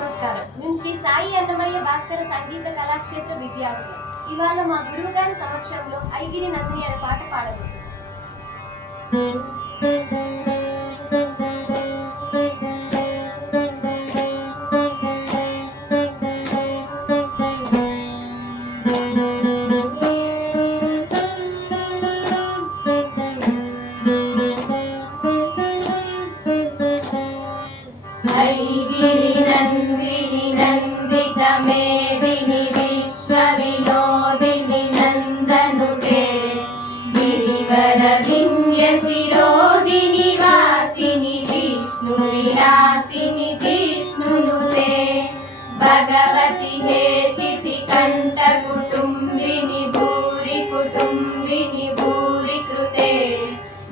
నమస్కారం. మేము శ్రీ సాయి అన్నమయ్య భాస్కర సంగీత కళాక్షేత్ర విద్యార్థులు. ఇవాళ మా గురువు గారి సమక్షంలో ఐగిరి నందిని అనే పాట పాడబోతున్నాం. ఐగిరి నందిని నందిత మేదిని విశ్వ వినోదిని నందనుతే గిరివర వింధ్య శిరోదిని వాసిని విష్ణు విలాసిని జిష్ణునుతే భగవతి హేషితి కంఠ కుటుంబిని భూరి కుటుంబిని భూరి కృతే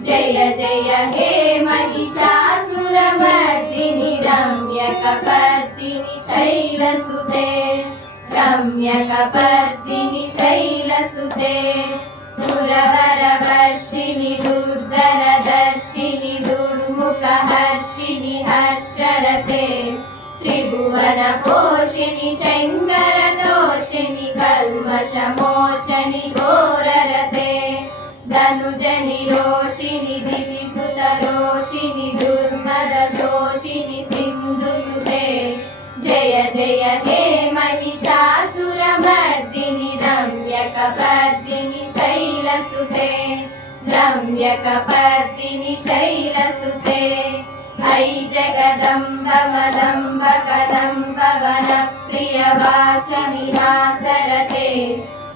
జయ జయ హే महिषासुरमर्दिनि रम्यकपर्दिनि शैलसुते रम्यकपर्दिनि शैलसुते सुरवरवर्षिणि दुर्धरदर्शिनि दुर्मुखहर्षिणि हर्षरते त्रिभुवनपोषिणि शङ्करतोषिणि कल्मषमोषिणि घोररते धनुजनि रोषिणि दितिसुतरोषिणि दुर्मदशोषिणि सिन्धुसुते जय जय हे महिषासुरमर्दिनि रम्यकपर्दिनि शैलसुते रम्यकपर्दिनि शैलसुते ऐ जगदम्ब मदम्ब कदम्ब वनप्रियवासिनि हासरते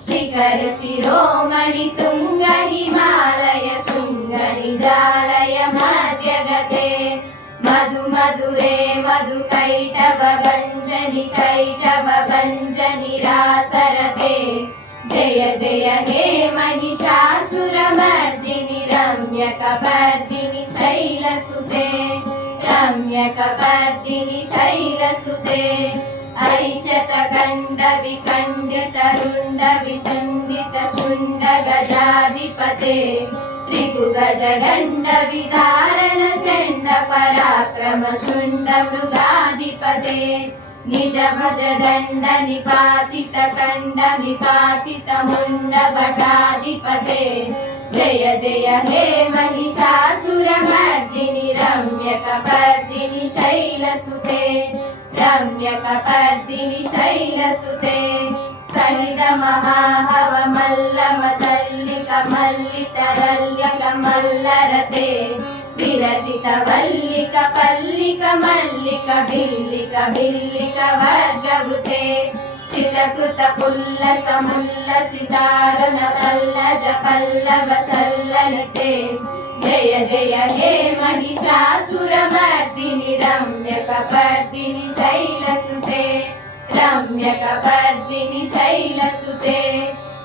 शिखर शिरोमणि तुंग हिमालय शृंग निजालय मध्यगते मधु मधुरे मधु कैटभ भञ्जनि कैटभ भञ्जनि रासरते जय जय हे महिषासुरमर्दिनि रम्यकपर्दिनि शैलसुते रम्यकपर्दिनि शैलसुते ऐशतखण्ड विखण्डित रुण्ड विचुण्डित शुण्ड गजाधिपते त्रिभुगजगण्ड विदारण चण्ड पराक्रम शुण्ड मृगाधिपते निज भुज दण्ड निपातित खण्ड विपातित मुण्ड भटाधिपते जय जय हे महिषासुरमर्दिनि रम्यकपर्दिनि शैलसुते रम्यकपर्दिनि शैलसुते सहित महाहव मल्लम तल्लिक मल्लितरल्यक मल्लरते विरचित वल्लिक पल्लिक मल्लिक बिल्लिक बिल्लिक वर्गवृते सितकृत पुल्लस मुल्लसितारन तल्लज पल्लव सल्ललिते जय जय हे महिषासुरमर्दिनि रम्यकपर्दिनि शैलसुते रम्यकपर्दिनि शैलसुते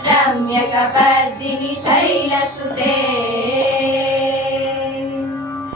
रम्यकपर्दिनि शैलसुते।